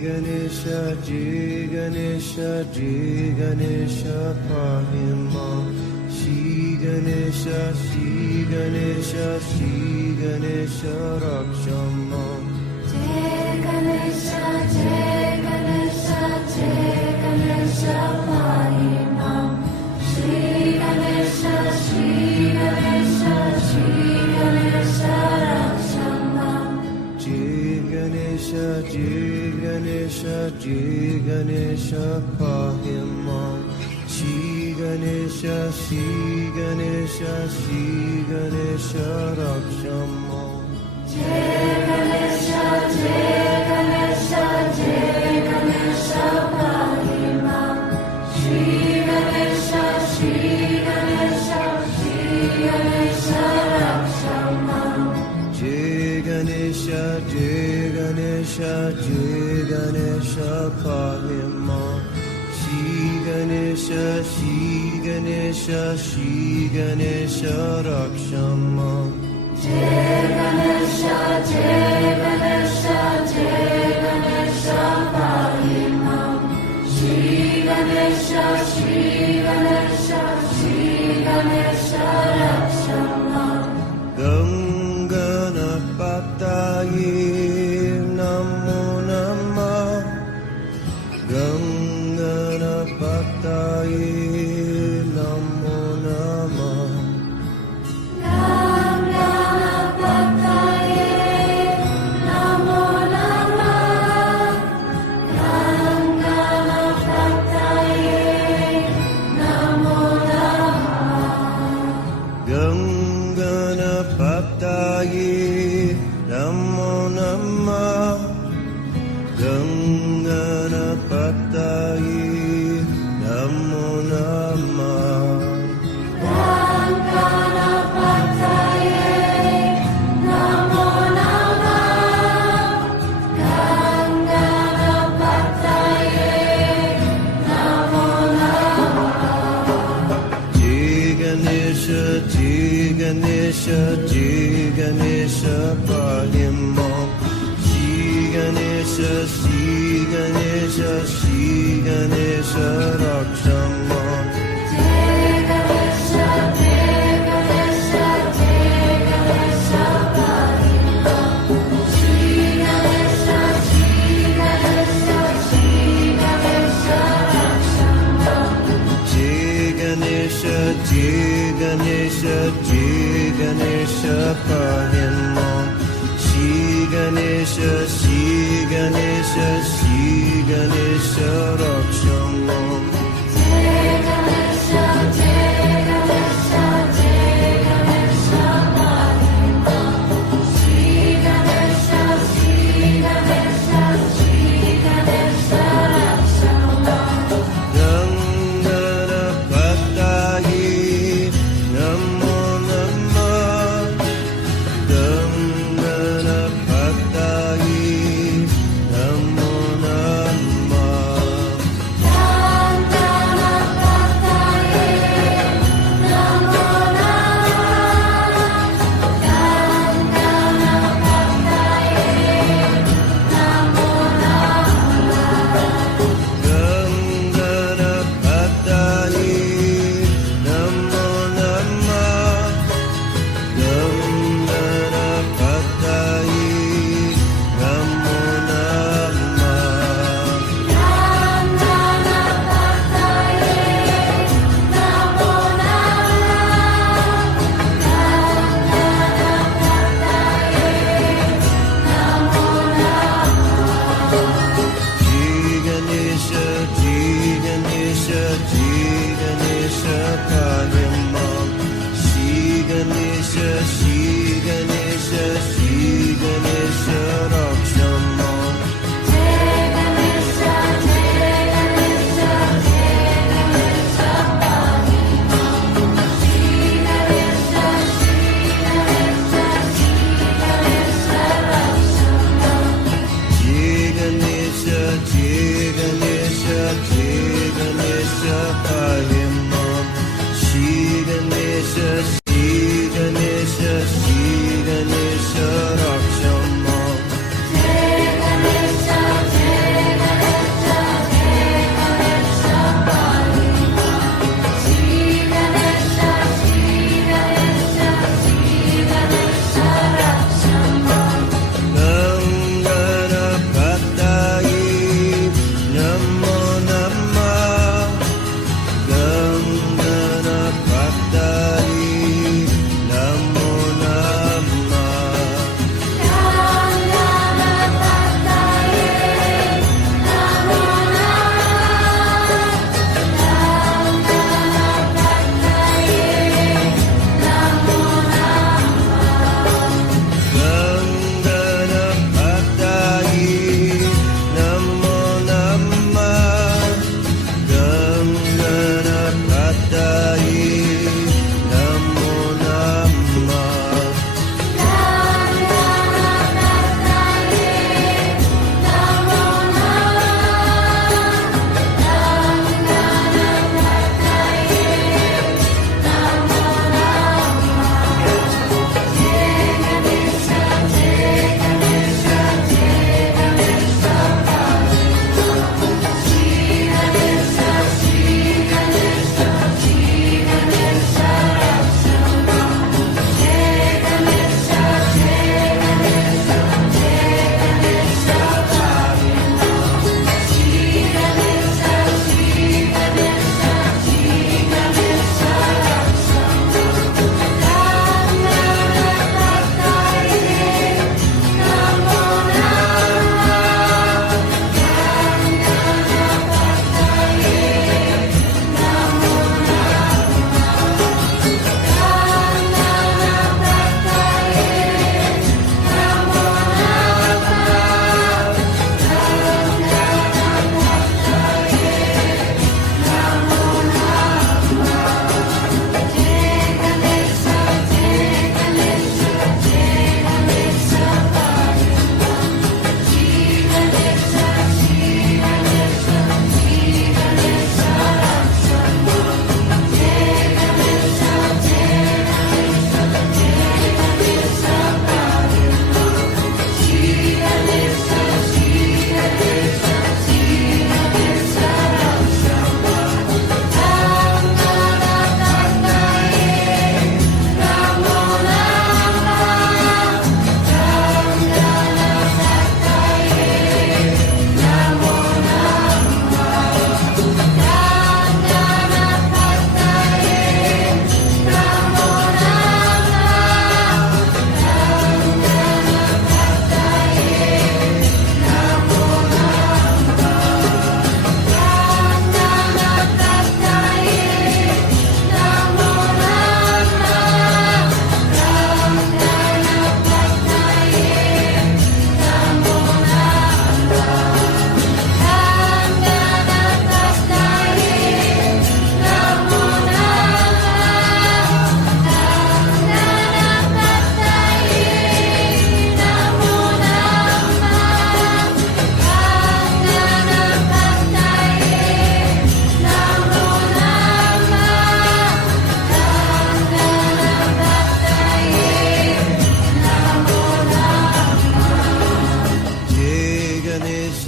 Ganesha, Jai Ganesha, Jai Ganesha, pahi mam. Shri Ganesha, Shri Ganesha, Shri Ganesha, raksha mam. Jai Ganesha, Jai Ganesha, Jai Ganesha, pahi mam. Shri Ganesha, Shri Ganesha, Shri Ganesha, raksha mam. Jai Ganesha, Jai Ganesha, Jai Ganesha, pahi mam. Shri Ganesha, Shri Ganesha, Shri Ganesha, raksha mam. Jai Ganesha, Jai Ganesha, Jai Ganesha, pahi mam. Shri Ganesha, Shri Ganesha, Shri Ganesha, raksha mam. Jai Ganesha, Jai Ganesha, Jai Ganesha, pahi mam. Shri Ganesha, Shri Ganesha, Shri Ganesha, raksha mam. Jai Ganesha, Jai Ganesha, Jai Ganesha, pahi mam. Shri Ganesha, Shri Ganesha, Shri Ganesha, raksha mam. Ganganapataye Namo Namah. Ganganapataye Namo Namah. Ganganapataye Namo Namah. Ganganapataye Namo Namah. Ganganapataye Namo Namah. Ganganapataye Namo Namah. Ganganapataye Namo Namah. Ganganapataye Namo Namah. Jai Ganesha, Jai Ganesha, Jai Ganesha, pahi mam. Shri Ganesha, Shri Ganesha, Shri Ganesha, raksha mam. Jai Ganesha, Jai Ganesha, Jai Ganesha, pahi mam. Shri Ganesha, Shri Ganesha, Shri Ganesha, raksha mam. Jai Ganesha, Jai Ganesha, Jai Ganesha, pahi mam. Shri Ganesha, Shri Ganesha, Shri Ganesha, raksha mam. Jai Ganesha, Jai Ganesha, Jai Ganesha, pahi mam. Shri Ganesha, Shri Ganesha, Shri Ganesha, raksha mam. Ganganapataye Namo Namah. Ganganapataye Namo Namah. Ganganapataye Namo Namah. Ganganapataye Namo Namah. Ganganapataye Namo Namah. Ganganapataye Namo Namah. Jai Ganesha, Jai Ganesha, Jai Ganesha, pahi mam. Shri Ganesha, Shri Ganesha, Shri Ganesha, raksha mam. Jai Ganesha, Jai Ganesha, Jai Ganesha, pahi mam. Shri Ganesha, Shri Ganesha, Shri Ganesha, raksha mam. Jai Ganesha, Jai Ganesha, Jai Ganesha, pahi mam. Shri Ganesha, Shri Ganesha, Shri Ganesha, raksha mam. Jai Ganesha, Jai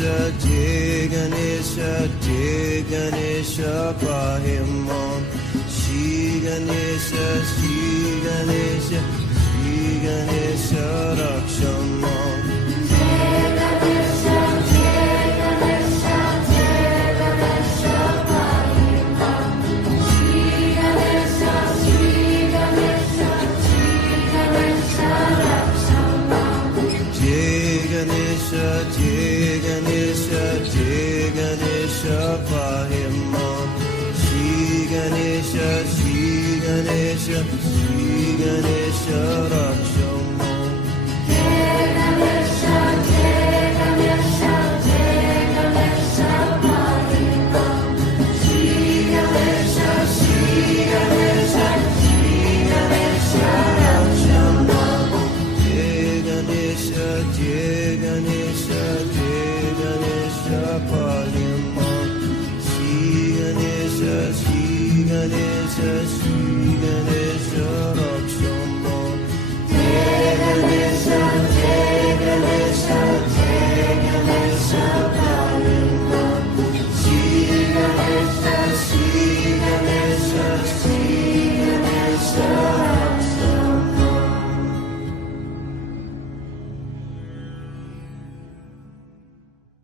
Jai Ganesha, Jai Ganesha, Pahimam. Shri Ganesha, Shri Ganesha, Shri Ganesha, Rakshamam. Jai Ganesha, Jai Ganesha, Pahimam. Shri Ganesha, Shri Ganesha, Shri Ganesha, Rakshamam. Jai Ganesha, Jai Ganesha, Jai Ganesha, Pahimam. Shri Ganesha, Shri Ganesha, Shri Ganesha, Rakshamam. Jai Ganesha, Jai Ganesha, Jai Ganesha, Pahimam. Shri Ganesha, Shri Ganesha,